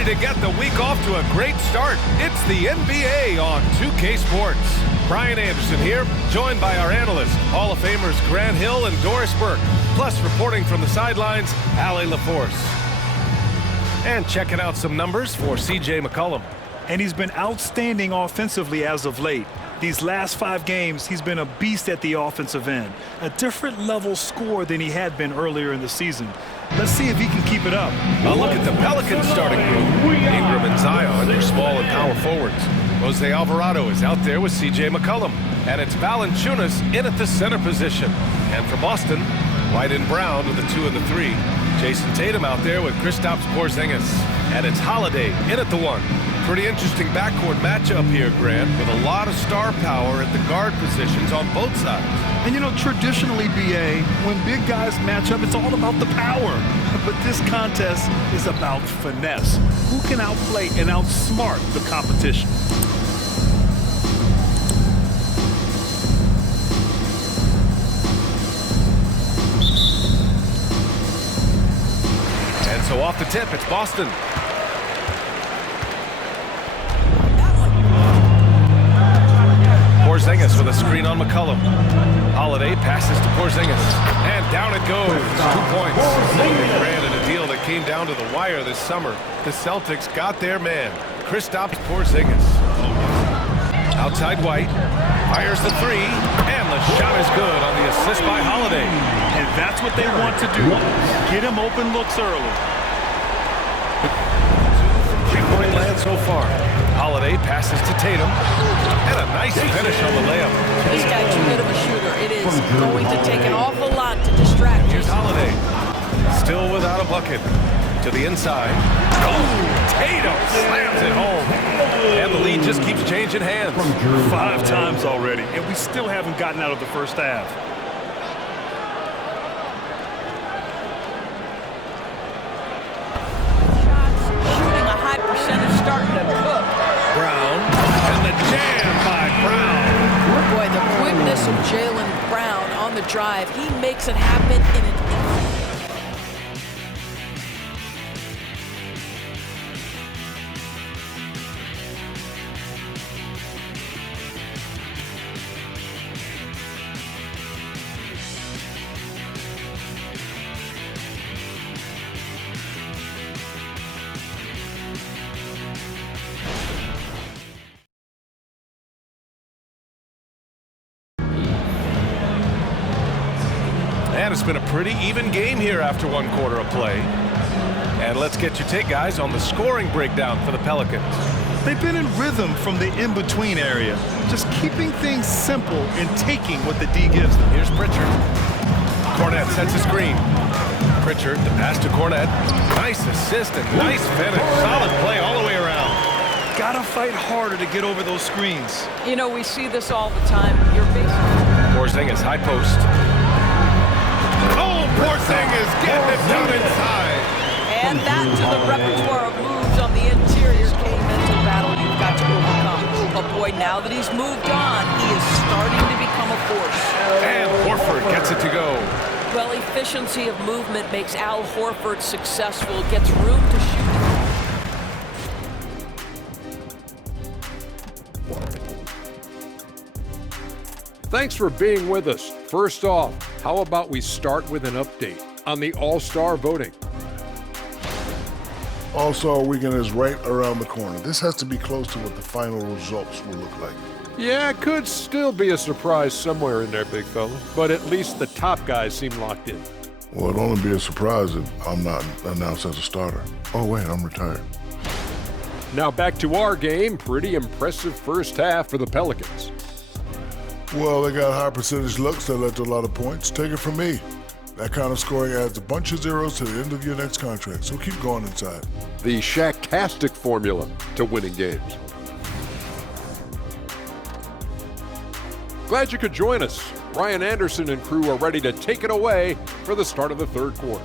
To get the week off to a great start. It's the NBA on 2K Sports. Brian Anderson here, joined by our analysts, Hall of Famers Grant Hill and Doris Burke, plus reporting from the sidelines, Allie LaForce. And checking out some numbers for CJ McCollum. And he's been outstanding offensively as of late. These last 5 games, he's been a beast at the offensive end. A different level score than he had been earlier in the season. Let's see if he can keep it up. A look at the Pelicans starting group. Ingram and Zion are small and power forwards. Jose Alvarado is out there with CJ McCollum. And it's Valanciunas in at the center position. And for Boston, White and Brown with the 2 and the 3. Jason Tatum out there with Kristaps Porzingis. And it's Holiday in at the 1. Pretty interesting backcourt matchup here, Grant, with a lot of star power at the guard positions on both sides. And you know, traditionally, BA, when big guys match up, it's all about the power. But this contest is about finesse. Who can outplay and outsmart the competition? And so off the tip, it's Boston. Porzingis with a screen on McCollum. Holiday passes to Porzingis. And down it goes. 2 points. Grant in a deal that came down to the wire this summer. The Celtics got their man, Kristaps Porzingis. Outside White. Fires the 3. And the shot is good on the assist by Holiday. And that's what they want to do. Get him open looks early. 3-point land so far. Holiday passes to Tatum. And a nice finish on the layup. This guy's too good of a shooter. It is going to take an awful lot to distract him. Here's Holiday. Still without a bucket. To the inside. Oh, Tatum slams it home. And the lead just keeps changing hands. 5 times already, and we still haven't gotten out of the first half. Shooting a high percentage, starting to cook. Brown, and the jam by Brown. Boy, the quickness of Jaylen Brown on the drive. He makes it happen in an instant. And it's been a pretty even game here after 1 quarter of play. And let's get your take, guys, on the scoring breakdown for the Pelicans. They've been in rhythm from the in-between area, just keeping things simple and taking what the D gives them. Here's Pritchard. Cornette sets a screen. Pritchard, the pass to Cornette. Nice assist and nice finish. Solid play all the way around. Gotta fight harder to get over those screens. You know, we see this all the time. You're basically... Porzingis, high post. Oh, Porzingis getting it down inside. And that to the repertoire of moves on the interior. A mental battle you've got to overcome. But boy, now that he's moved on, he is starting to become a force. And Horford gets it to go. Well, efficiency of movement makes Al Horford successful. Gets room to shoot. Thanks for being with us. First off, how about we start with an update on the All-Star voting? All-Star Weekend is right around the corner. This has to be close to what the final results will look like. Yeah, it could still be a surprise somewhere in there, big fella, but at least the top guys seem locked in. Well, it'll only be a surprise if I'm not announced as a starter. Oh, wait, I'm retired. Now back to our game. Pretty impressive first half for the Pelicans. Well, they got high percentage looks that led to a lot of points. Take it from me. That kind of scoring adds a bunch of zeros to the end of your next contract, so keep going inside. The Shaq-tastic formula to winning games. Glad you could join us. Ryan Anderson and crew are ready to take it away for the start of the third quarter.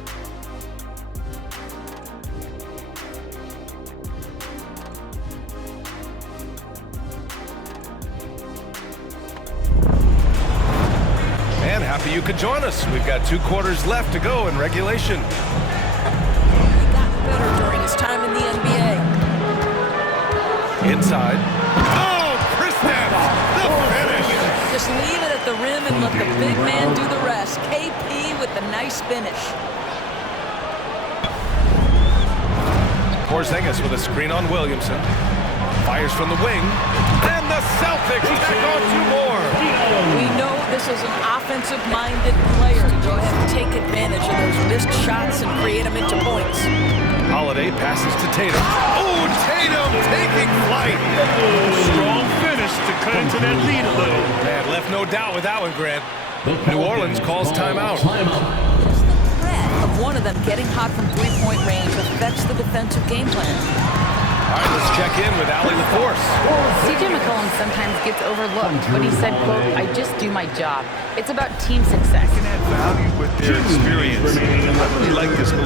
And happy you could join us. We've got 2 quarters left to go in regulation. He got better during his time in the NBA. Inside. Oh, Kristaps, the finish. Just leave it at the rim and let the big man do the rest. KP with the nice finish. Porzingis with a screen on Williamson. Fires from the wing. And the Celtics tack on 2 more. We know this is an offensive-minded player to go ahead and take advantage of those missed shots and create them into points. Holiday passes to Tatum. Oh, Tatum taking flight. Strong finish to cut into that lead a little. Man, left no doubt with that one, Grant. New Orleans calls timeout. Just the threat of one of them getting hot from three-point range affects the defensive game plan. All right, let's check in with Allie LaForce. CJ McCollum sometimes gets overlooked, but he said, quote, "I just do my job. It's about team success." They can add value with their experience. I really like this move.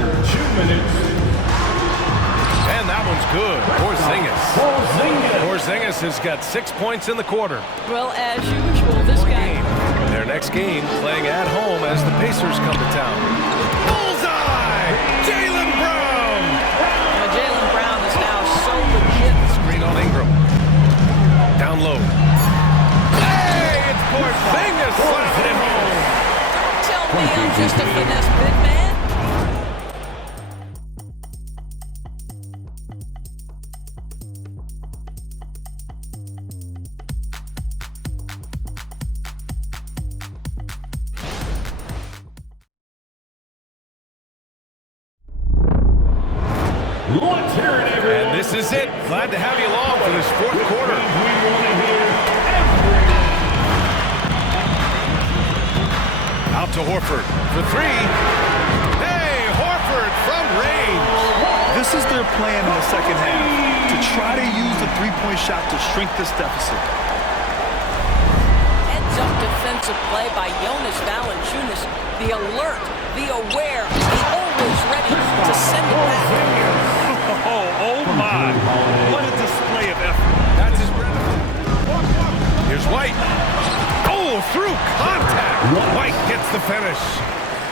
And that one's good. Porzingis has got 6 points in the quarter. Well, as usual, this guy... Their next game playing at home as the Pacers come to town. Bullseye! Jaylen Brown! Jaylen Brown is now so legit. Screen on Ingram. Down low. Hey, it's Porzingis slapping it home. Don't tell me I'm just a finesse big man. And this is it. Glad to have you along for this fourth quarter. Out to Horford for 3. Hey, Horford from range. This is their plan in the second half, to try to use the three-point shot to shrink this deficit. Heads-up defensive play by Jonas Valanciunas. The alert, the aware, the always ready to send it back. Oh my. What a display of effort. That's his bread. Here's White. Oh, through contact. White gets the finish.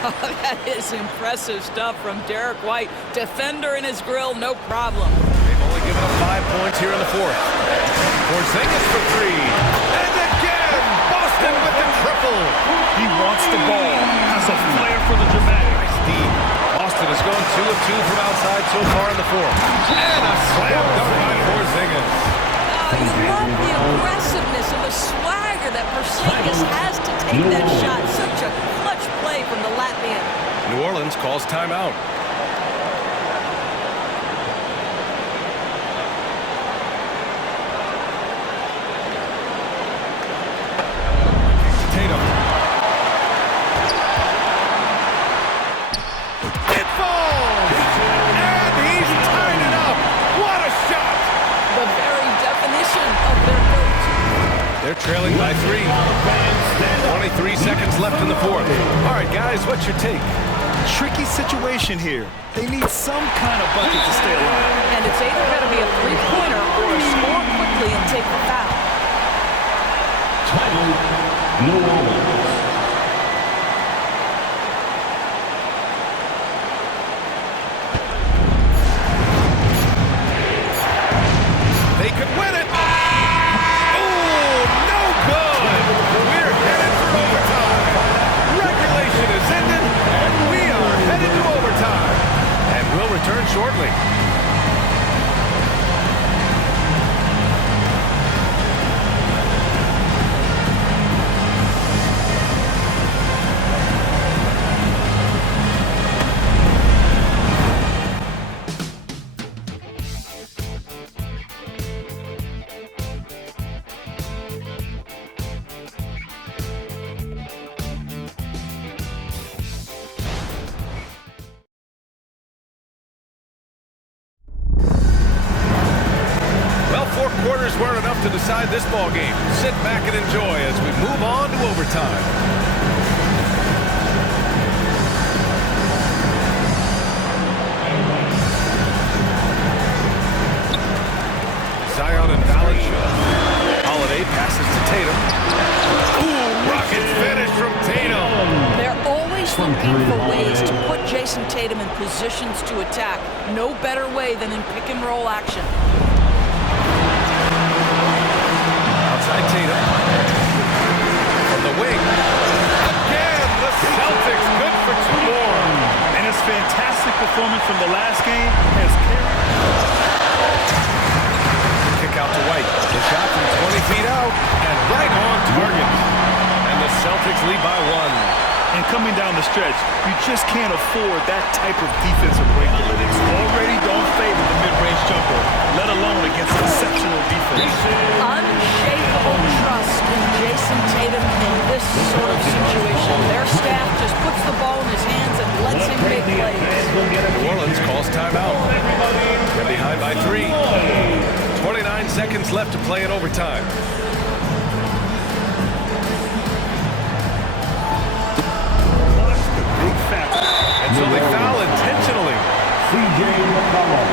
That is impressive stuff from Derek White. Defender in his grill, no problem. They've only given up 5 points here in the fourth. Porzingis for 3. And again, Boston with the triple. He wants the ball. Has a flair for the dramatic. Nice D. Boston has gone 2 of 2 from outside so far in the fourth. And a slam dunk by Porzingis. You love the aggressiveness and the swagger that Porzingis has to take that shot. Such a clutch play from the Latvian. New Orleans calls timeout. Tatum. It falls! And he's tied it up! What a shot! The very definition of their go-to. They're trailing by 3. 23 seconds left in the fourth. All right, guys, what's your take? Tricky situation here. They need some kind of bucket to stay alive. And it's either going to be a three-pointer or a score quickly and take the foul. New Orleans. shortly. Four quarters weren't enough to decide this ball game. Sit back and enjoy as we move on to overtime. Zion and Valanciunas. Holiday passes to Tatum. Ooh, rocket finish from Tatum. They're always looking for ways to put Jason Tatum in positions to attack. No better way than in pick and roll action. Outside Tatum. From the wing. Again, the Celtics good for two more. And his fantastic performance from the last game has carried. Kick out to White. The shot from 20 feet out and right on target. And the Celtics lead by one. And coming down the stretch, you just can't afford that type of defensive break. Analytics already don't favor the mid-range jumper, let alone against exceptional defense. Unshakable trust in Jason Tatum in this sort of situation. Their staff just puts the ball in his hands and lets him make plays. New Orleans calls timeout. They're behind by 3. 29 seconds left to play in overtime. And so they foul intentionally. C.J. McCollum.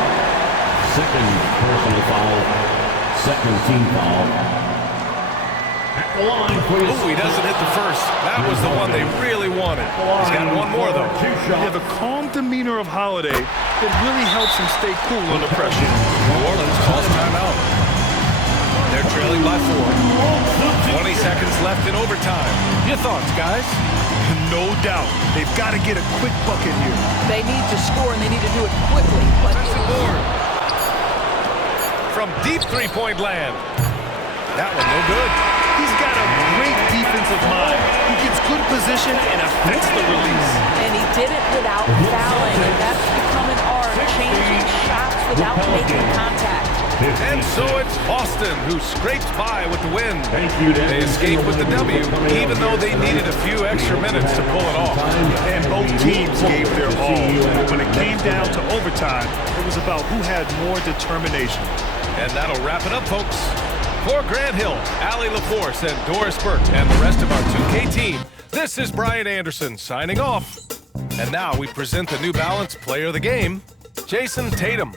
Second personal foul. Second team foul. At the line for his... Ooh, he doesn't hit the first. That was the one they really wanted. He's got one more, though. Yeah, the calm demeanor of Holiday, it really helps him stay cool under pressure. New Orleans calls timeout. They're trailing by 4. 20 seconds left in overtime. Your thoughts, guys? No doubt. They've got to get a quick bucket here. They need to score, and they need to do it quickly. But from deep three-point land. That one no good. He's got a great defensive mind. He gets good position and affects the release. And he did it without fouling, and that's become an art, changing shots without making contact. And so it's Boston who scrapes by with the win. They escape with the W, even though they needed a few extra minutes to pull it off. And both teams gave their all. When it came down to overtime, it was about who had more determination. And that'll wrap it up, folks. For Grant Hill, Allie LaForce, and Doris Burke, and the rest of our 2K team, this is Brian Anderson signing off. And now we present the New Balance Player of the Game, Jason Tatum.